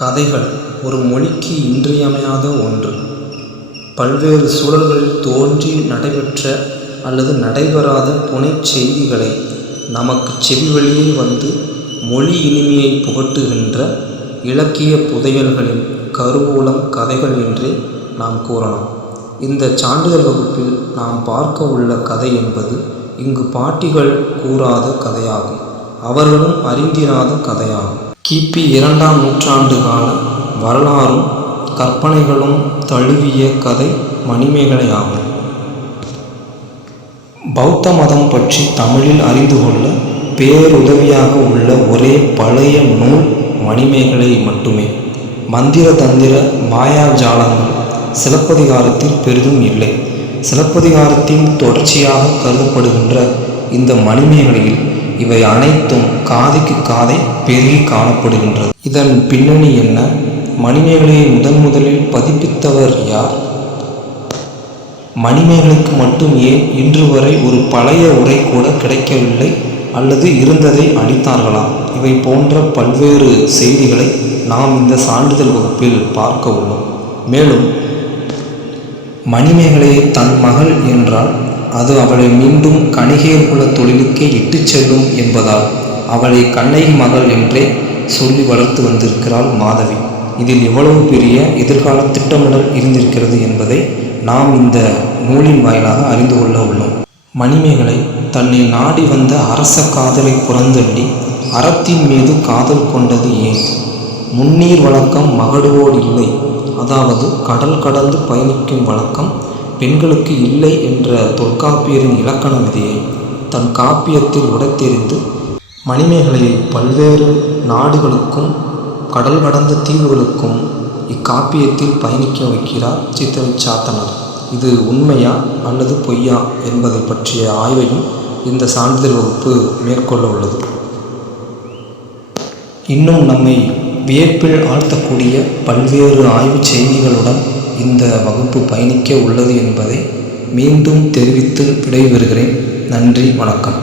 கதைகள் ஒரு மொழிக்கு இன்றியமையாத ஒன்று. பல்வேறு சூழல்களில் தோன்றி நடைபெற்ற அல்லது நடைபெறாத புனை செய்திகளை நமக்குச் செவிவழியே வந்து மொழி இனிமையை புகட்டுகின்ற இலக்கிய புதையல்களின் கருவூலம் கதைகள் என்றே நாம் கூறலாம். இந்த சான்றிதழ் வகுப்பில் நாம் பார்க்க உள்ள கதை என்பது இங்கு பாட்டிகள் கூறாத கதையாகும். அவர்களும் அறிந்திராத கதையாகும். கிபி இரண்டாம் நூற்றாண்டு கால வரலாறும் கற்பனைகளும் தழுவிய கதை மணிமேகலையாகும். பௌத்த மதம் பற்றி தமிழில் அறிந்து கொள்ள பேருதவியாக உள்ள ஒரே பழைய நூல் மணிமேகலை மட்டுமே. மந்திர தந்திர மாயாஜாலங்கள் சிலப்பதிகாரத்தில் பெரிதும் இல்லை. சிலப்பதிகாரத்தின் தொடர்ச்சியாக கருதப்படுகின்ற இந்த மணிமேகலையில் இவை அனைத்தும் காதைக்கு காதை பெருகி காணப்படுகின்றது. இதன் பின்னணி என்ன? மணிமேகலையை முதன் முதலில் பதிப்பித்தவர் யார்? மணிமேகலைக்கு மட்டும் ஏன் இன்று வரை ஒரு பழைய உரை கூட கிடைக்கவில்லை அல்லது இருந்ததை அளித்தார்களா இவை போன்ற பல்வேறு செய்திகளை நாம் இந்த சான்றிதழ் வகுப்பில் பார்க்க உள்ளோம். மேலும் மணிமேகலை தன் மகள் என்றால் அது அவளை மீண்டும் கணிகையர்குலத் தொழிலுக்கே இட்டுச் செல்லும் என்பதால் அவளை கண்ணகி மகள் என்றே சொல்லி வளர்த்து வந்திருக்கிறாள் மாதவி. இதில் எவ்வளவு பெரிய எதிர்காலத் திட்டமிடல் இருந்திருக்கிறது என்பதை நாம் இந்த நூலின் வாயிலாக அறிந்து கொள்ள உள்ளோம். மணிமேகலை தன்னை நாடி வந்த அரச காதலை புறந்தள்ளி அறத்தின் மீது காதல் கொண்டது ஏன்? முன்னீர் வழக்கம் மகடுவோடில்லை அதாவது கடல் கடந்து பயணிக்கும் வழக்கம் பெண்களுக்கு இல்லை என்ற தொல்காப்பியரின் இலக்கண விதியை தன் காப்பியத்தில் உடைத்தெறிந்து மணிமேகலையை பல்வேறு நாடுகளுக்கும் கடல் கடந்த தீவுகளுக்கும் இக்காப்பியத்தில் பயணிக்க வைக்கிறார் சித்திரை சாத்தனர் இது உண்மையா அல்லது பொய்யா என்பதை பற்றிய ஆய்வையும் இந்த சான்றிதழ் வகுப்பு மேற்கொள்ள உள்ளது. இன்னும் நம்மை வியப்பில் ஆழ்த்தக்கூடிய பல்வேறு ஆய்வுச் செய்திகளுடன் இந்த வகுப்பு பயணிக்க உள்ளது என்பதை மீண்டும் தெரிவித்து விடைபெறுகிறேன். நன்றி வணக்கம்.